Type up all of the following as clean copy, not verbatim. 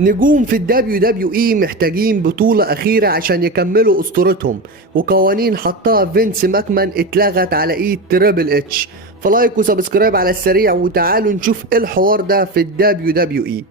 نجوم في الدبليو دبليو اي محتاجين بطولة أخيرة عشان يكملوا أسطورتهم، وقوانين حطها فينس ماكمان اتلغت على ايد تريبل اتش. فلايك وسبسكرايب على السريع وتعالوا نشوف ايه الحوار ده في الدبليو دبليو اي.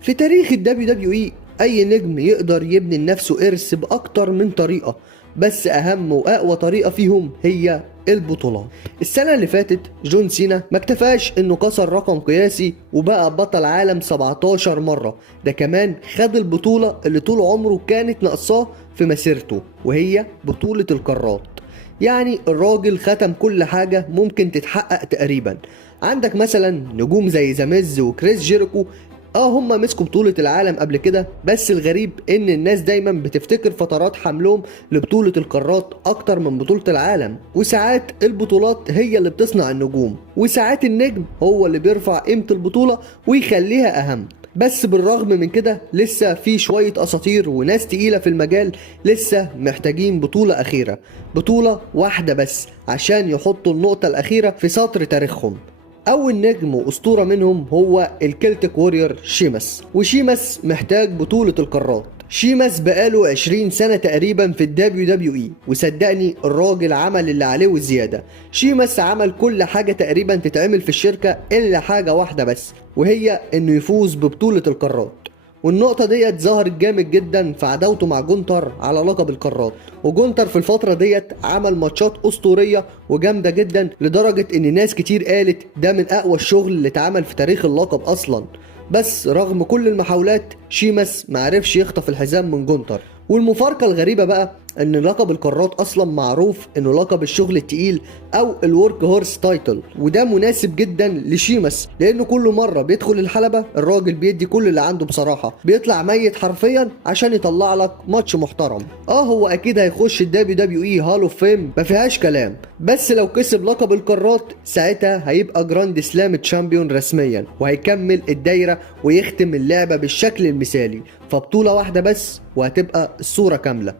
في تاريخ الدبليو دبليو اي اي نجم يقدر يبني لنفسه ارث باكتر من طريقة، بس اهم واقوى طريقة فيهم هي البطولات. السنة اللي فاتت جون سينا ما اكتفاش انه كسر رقم قياسي وبقى بطل عالم 17 مرة، ده كمان خد البطولة اللي طول عمره كانت ناقصاه في مسيرته، وهي بطولة القارات. يعني الراجل ختم كل حاجة ممكن تتحقق تقريبا. عندك مثلا نجوم زي زاميز وكريس جيريكو، هما مسكوا بطولة العالم قبل كده، بس الغريب ان الناس دايما بتفتكر فترات حملهم لبطولة القارات اكتر من بطولة العالم. وساعات البطولات هي اللي بتصنع النجوم، وساعات النجم هو اللي بيرفع قيمة البطولة ويخليها اهم. بس بالرغم من كده لسه في شوية اساطير وناس تقيلة في المجال لسه محتاجين بطولة اخيرة، بطولة واحدة بس عشان يحطوا النقطة الاخيرة في سطر تاريخهم. أول نجم وأسطورة منهم هو الكلتيك وورير شيماس، وشيماس محتاج بطولة القارات. شيماس بقاله 20 سنة تقريبا في الدبليو دبليو اي، وصدقني الراجل عمل اللي عليه والزيادة. شيماس عمل كل حاجة تقريبا تتعمل في الشركة إلا حاجة واحدة بس، وهي إنه يفوز ببطولة القارات. والنقطة ديت ظهرت جامد جدا في عداوته مع جونتر على لقب القارات. وجونتر في الفترة ديت عمل ماتشات أسطورية وجامدة جدا، لدرجة إن ناس كتير قالت ده من أقوى الشغل اللي اتعمل في تاريخ اللقب أصلا. بس رغم كل المحاولات شيماس معرفش يخطف الحزام من جونتر. والمفارقة الغريبة بقى ان لقب القارات اصلا معروف انه لقب الشغل التقيل او الورك هورس تايتل، وده مناسب جدا لشيماس لانه كل مره بيدخل الحلبه الراجل بيدي كل اللي عنده بصراحه، بيطلع ميت حرفيا عشان يطلع لك ماتش محترم. هو اكيد هيخش الدبليو دبليو اي هال اوف فيم ما فيهاش كلام، بس لو كسب لقب القارات ساعتها هيبقى جراند سلام تشامبيون رسميا، وهيكمل الدايره ويختم اللعبه بالشكل المثالي. فبطوله واحده بس وهتبقى الصوره كامله.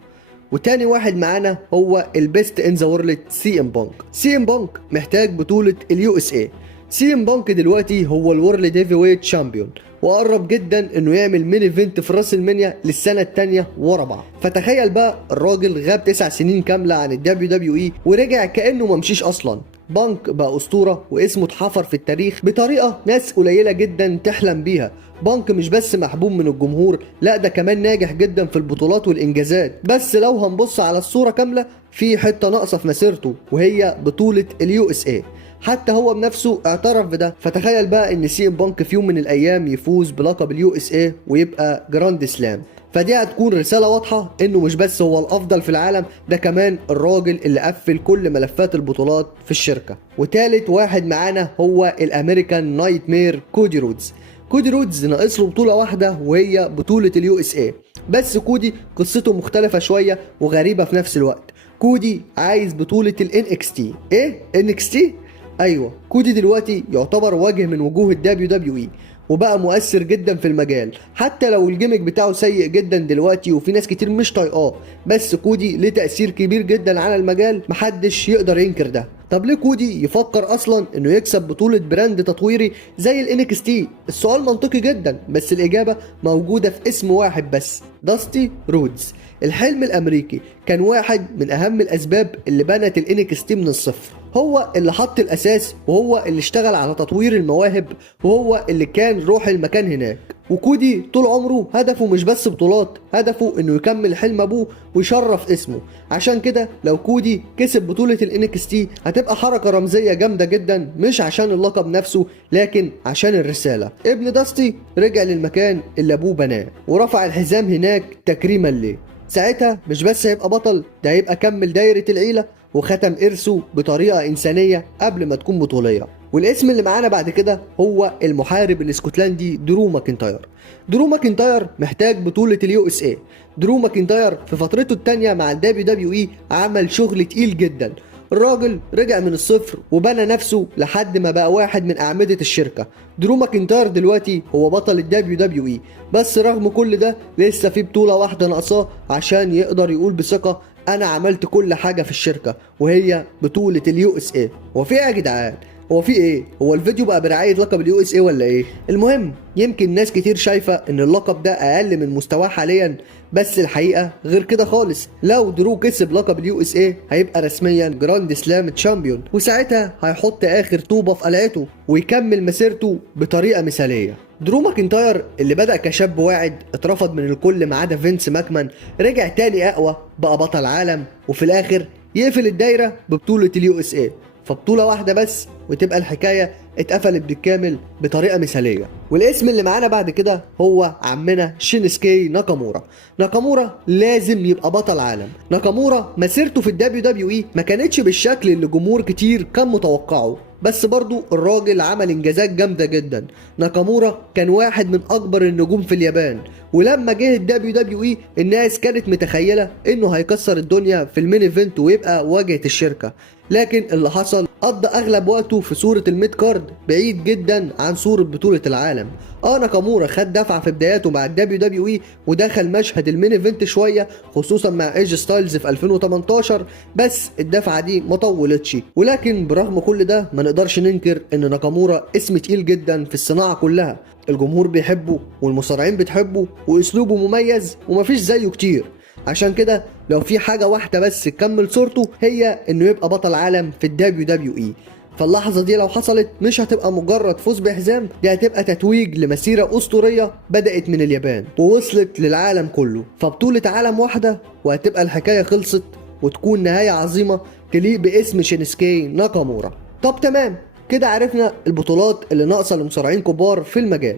وتاني واحد معانا هو البيست ان ذا وورلد سي ام بانك. سي ام بانك محتاج بطولة اليو اس اي. سي ام بانك دلوقتي هو الورلد هيفي ويت شامبيون، وقرب جدا انه يعمل مين ايفنت في راس المنيا للسنة التانية ورا بعض. فتخيل بقى الراجل غاب 9 سنين كاملة عن الدبليو دبليو اي ورجع كأنه ممشيش اصلا. بانك بقى اسطورة واسمه اتحفر في التاريخ بطريقة ناس قليلة جدا تحلم بيها. بانك مش بس محبوب من الجمهور، لا ده كمان ناجح جدا في البطولات والانجازات. بس لو هنبص على الصورة كاملة في حتة ناقصة في مسيرته، وهي بطولة اليو اس اي. حتى هو بنفسه اعترف بده. فتخيل بقى ان سي ام بانك في يوم من الايام يفوز بلقب اليو اس اي ويبقى جراند سلام. فدي هتكون رسالة واضحة انه مش بس هو الافضل في العالم، ده كمان الراجل اللي قفل كل ملفات البطولات في الشركة. وتالت واحد معانا هو الامريكان نايت مير كودي رودز. كودي رودز ناقص له بطولة واحدة وهي بطولة اليو اس اي، بس كودي قصته مختلفة شوية وغريبة في نفس الوقت. كودي عايز بطولة الان اكس تي. ايه ان اكس تي؟ ايوه، كودي دلوقتي يعتبر وجه من وجوه الدبليو دبليو اي، وبقى مؤثر جدا في المجال. حتى لو الجيمك بتاعه سيء جدا دلوقتي وفي ناس كتير مش طايقاه، بس كودي ليه تأثير كبير جدا على المجال محدش يقدر ينكر ده. طب ليه كودي يفكر اصلا انه يكسب بطولة براند تطويري زي الانكس تي؟ السؤال منطقي جدا، بس الاجابة موجودة في اسم واحد بس، داستي رودز. الحلم الامريكي كان واحد من اهم الاسباب اللي بنت الانكس تي من الصفر. هو اللي حط الاساس، وهو اللي اشتغل على تطوير المواهب، وهو اللي كان روح المكان هناك. وكودي طول عمره هدفه مش بس بطولات، هدفه انه يكمل حلم ابوه ويشرف اسمه. عشان كده لو كودي كسب بطولة الانكس تي هتبقى حركة رمزية جامدة جدا، مش عشان اللقب نفسه لكن عشان الرسالة. ابن داستي رجع للمكان اللي ابوه بناه ورفع الحزام هناك تكريما ليه. ساعتها مش بس هيبقى بطل، ده هيبقى كمل دايرة العيلة وختم إرثه بطريقة إنسانية قبل ما تكون بطولية. والاسم اللي معانا بعد كده هو المحارب الاسكتلندي درو ماكنتاير. درو ماكنتاير محتاج بطولة اليو اس اي. درو ماكنتاير في فترته التانية مع الدبليو دبليو اي عمل شغل تقيل جدا. الراجل رجع من الصفر وبنى نفسه لحد ما بقى واحد من أعمدة الشركة. درو ماكنتاير دلوقتي هو بطل الدبليو دبليو اي، بس رغم كل ده لسه في بطولة واحدة ناقصاه عشان يقدر يقول بثقة انا عملت كل حاجة في الشركة، وهي بطولة اليو اس اي. وفي يا جدعان هو في ايه؟ هو الفيديو بقى برعايه لقب اليو اس اي ولا ايه؟ المهم يمكن ناس كتير شايفه ان اللقب ده اقل من مستواه حاليا، بس الحقيقه غير كده خالص. لو درو كسب لقب اليو اس اي هيبقى رسميا جراند سلام تشامبيون، وساعتها هيحط اخر طوبه في قلعته ويكمل مسيرته بطريقه مثاليه. درو ماكنتاير اللي بدأ كشاب واعد اترفض من الكل ما عدا فينس ماكمان، رجع تاني اقوى، بقى بطل عالم، وفي الاخر يقفل الدايره ببطوله اليو اس اي. فبطوله واحده بس وتبقى الحكايه اتقفلت بالكامل بطريقه مثاليه. والاسم اللي معانا بعد كده هو عمنا شينسكي ناكامورا. ناكامورا لازم يبقى بطل عالم. ناكامورا مسيرته في الدبليو دبليو اي ما كانتش بالشكل اللي جمهور كتير كان متوقعه، بس برضو الراجل عمل انجازات جامده جدا. ناكامورا كان واحد من اكبر النجوم في اليابان، ولما جه الدبليو دبليو اي الناس كانت متخيله انه هيكسر الدنيا في المين ايفنت ويبقى واجهه الشركه، لكن اللي حصل قضى اغلب وقته في صوره الميد كارد بعيد جدا عن صوره بطوله العالم. ناكامورا خد دفعه في بداياته مع الدبليو دبليو اي ودخل مشهد المين ايفنت شويه، خصوصا مع ايج ستايلز في 2018، بس الدفعه دي ما طولتش. ولكن برغم كل ده ما نقدرش ننكر ان ناكامورا اسم تقيل جدا في الصناعه كلها. الجمهور بيحبه والمصارعين بتحبه واسلوبه مميز ومفيش زيه كتير. عشان كده لو في حاجه واحده بس تكمل صورته هي انه يبقى بطل عالم في الدبليو دبليو اي. فاللحظه دي لو حصلت مش هتبقى مجرد فوز بحزام، دي هتبقى تتويج لمسيره اسطوريه بدات من اليابان ووصلت للعالم كله. فبطوله عالم واحده وهتبقى الحكايه خلصت وتكون نهايه عظيمه تليق باسم شينسكي ناكامورا. طب تمام كده عرفنا البطولات اللي ناقصه لمصارعين كبار في المجال.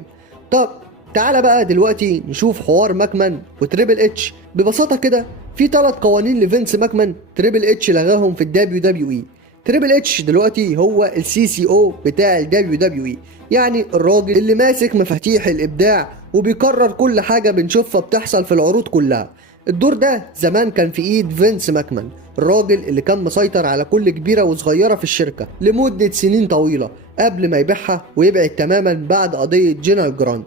طب تعالى بقى دلوقتي نشوف حوار ماكمان وتريبل اتش. ببساطه كده في 3 قوانين لفينس ماكمان تريبل اتش لغاهم في الدبليو دبليو اي. تريبل اتش دلوقتي هو السي سي او بتاع الدبليو دبليو اي، يعني الراجل اللي ماسك مفاتيح الابداع وبيقرر كل حاجه بنشوفها بتحصل في العروض كلها. الدور ده زمان كان في ايد فينس ماكمان، الراجل اللي كان مسيطر على كل كبيره وصغيره في الشركه لمده سنين طويله قبل ما يبيعها ويبعد تماما بعد قضيه جنرال جرانت.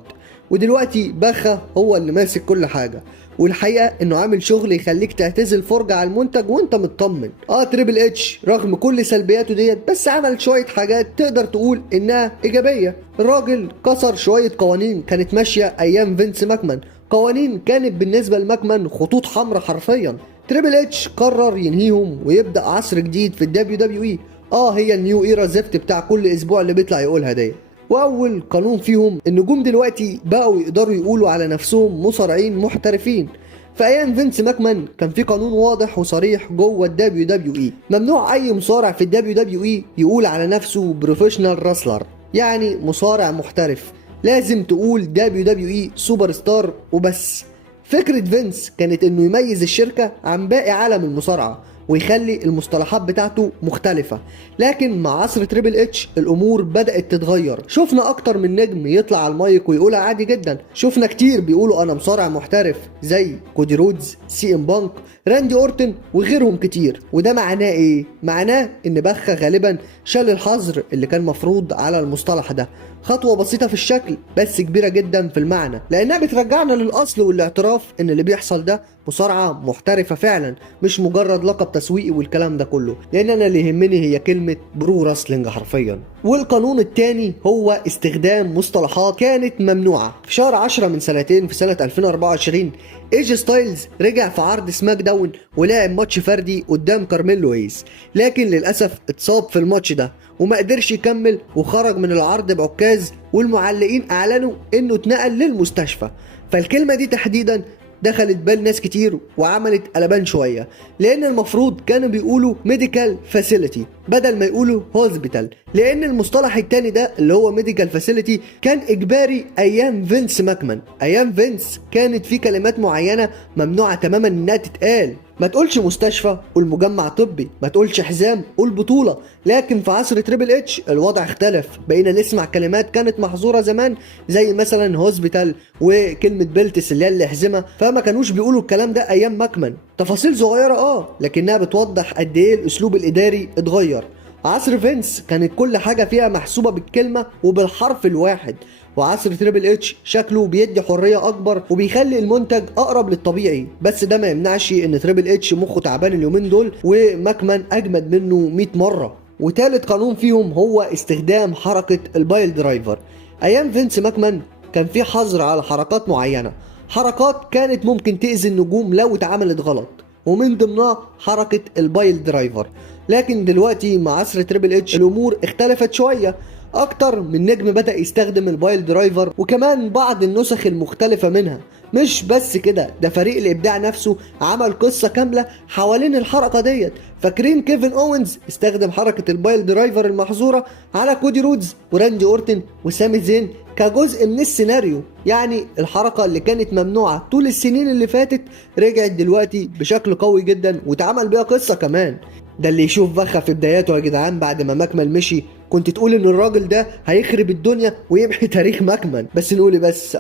ودلوقتي بخا هو اللي ماسك كل حاجه، والحقيقه انه عامل شغل يخليك تعتزل فرجه على المنتج وانت مطمن. تريبل اتش رغم كل سلبياته ديت بس عمل شويه حاجات تقدر تقول انها ايجابيه. الراجل كسر شويه قوانين كانت ماشيه ايام فينس ماكمان، قوانين كانت بالنسبه لماكمان خطوط حمراء حرفيا. تريبل اتش قرر ينهيهم ويبدا عصر جديد في الدبليو دبليو اي. هي النيو ايرا زفت بتاع كل اسبوع اللي بيطلع يقولها دي. واول قانون فيهم النجوم دلوقتي بقوا يقدروا يقولوا على نفسهم مصارعين محترفين. في ايام فينس ماكمان كان في قانون واضح وصريح جوه الدبليو دبليو اي، ممنوع اي مصارع في الدبليو دبليو اي يقول على نفسه بروفيشنال راسلر، يعني مصارع محترف. لازم تقول دبليو دبليو اي سوبر ستار وبس. فكرة فينس كانت انه يميز الشركة عن باقي عالم المصارعة ويخلي المصطلحات بتاعته مختلفة. لكن مع عصر تريبل اتش الامور بدأت تتغير، شفنا اكتر من نجم يطلع على المايك ويقولها عادي جدا. شفنا كتير بيقولوا انا مصارع محترف زي كودي رودز، سي ام بانك، راندي اورتن وغيرهم كتير. وده معناه ايه؟ معناه ان بخا غالبا شال الحظر اللي كان مفروض على المصطلح ده. خطوة بسيطة في الشكل بس كبيرة جدا في المعنى، لانها بترجعنا للاصل والاعتراف ان اللي بيحصل ده مصارعة محترفة فعلا، مش مجرد لقب تسويقي والكلام ده كله. لان انا اللي يهمني هي كلمة برو راسلينج حرفيا. والقانون الثاني هو استخدام مصطلحات كانت ممنوعة. في شهر 10 من سنتين في سنة 2024 ايج ستايلز رجع في عرض سماك داون ولعب ماتش فردي قدام كارميلو هيز، لكن للأسف اتصاب في الماتش ده وما قدرش يكمل وخرج من العرض بعكاز، والمعلقين اعلنوا انه اتنقل للمستشفى. فالكلمة دي تحديدا دخلت بال ناس كتير وعملت قلبان شوية، لان المفروض كانوا بيقولوا ميديكال فاسيلتي بدل ما يقولوا هوسبيتال، لان المصطلح التاني ده اللي هو ميديكال فاسيلتي كان اجباري ايام فينس ماكمان. ايام فينس كانت في كلمات معينة ممنوعة تماما انها تتقال. ما تقولش مستشفى قول مجمع طبي، ما تقولش حزام قول بطولة. لكن في عصر تريبل اتش الوضع اختلف، بقينا نسمع كلمات كانت محظورة زمان زي مثلا هوسبيتال وكلمة بلتس اللي هي الأحزمة، فما كانوش بيقولوا الكلام ده ايام ماكمان. تفاصيل صغيرة لكنها بتوضح قد ايه الاسلوب الاداري اتغير. عصر فينس كانت كل حاجة فيها محسوبة بالكلمة وبالحرف الواحد، وعصر تريبل اتش شكله بيدي حرية اكبر وبيخلي المنتج اقرب للطبيعي. بس ده ما يمنعش ان تريبل اتش مخه تعبان اليومين دول وماكمان اجمد منه 100 مرة. وتالت قانون فيهم هو استخدام حركة البايل درايفر. ايام فينس ماكمان كان في حظر على حركات معينة، حركات كانت ممكن تأذي النجوم لو اتعملت غلط، ومن ضمنها حركة البايل درايفر. لكن دلوقتي مع عصر تريبل اتش الامور اختلفت شوية، اكتر من نجم بدأ يستخدم البايل درايفر، وكمان بعض النسخ المختلفة منها. مش بس كده، ده فريق الابداع نفسه عمل قصة كاملة حوالين الحركة ديت. فاكرين كيفن اوينز استخدم حركة البايل درايفر المحظورة على كودي رودز وراندي اورتن وسامي زين كجزء من السيناريو. يعني الحركة اللي كانت ممنوعة طول السنين اللي فاتت رجعت دلوقتي بشكل قوي جدا واتعمل بيها قصة كمان. ده اللي يشوف بخة في بداياته يا جدعان بعد ما ماكمان مشي كنت تقول ان الراجل ده هيخرب الدنيا ويمحي تاريخ ماكمان. بس نقول بس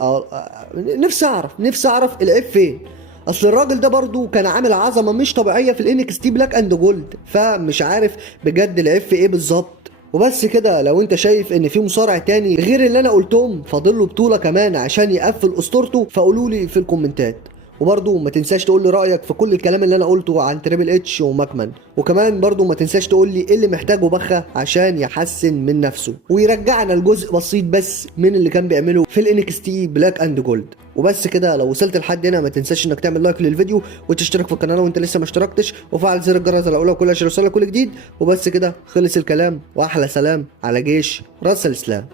نفسي اعرف العيب فين. اصل الراجل ده برضو كان عامل عظمه مش طبيعيه في الانكس تي بلاك اند جولد، فمش عارف بجد العيب في ايه بالظبط. وبس كده، لو انت شايف ان في مصارع تاني غير اللي انا قلتهم فاضل له بطوله كمان عشان يقفل اسطورته فقولوا لي في الكومنتات. وبرضو ما تنساش تقول لي رايك في كل الكلام اللي انا قلته عن تريبل اتش وماكمان، وكمان برضو ما تنساش تقول لي ايه اللي محتاجه بخه عشان يحسن من نفسه ويرجعنا لجزء بسيط بس من اللي كان بيعمله في الانكس تي بلاك اند جولد. وبس كده، لو وصلت لحد هنا ما تنساش انك تعمل لايك للفيديو وتشترك في القناه لو انت لسه ما اشتركتش، وفعل زر الجرس الاولى كل عشان يوصلك كل جديد. وبس كده خلص الكلام، واحلى سلام على جيش راس الاسلام.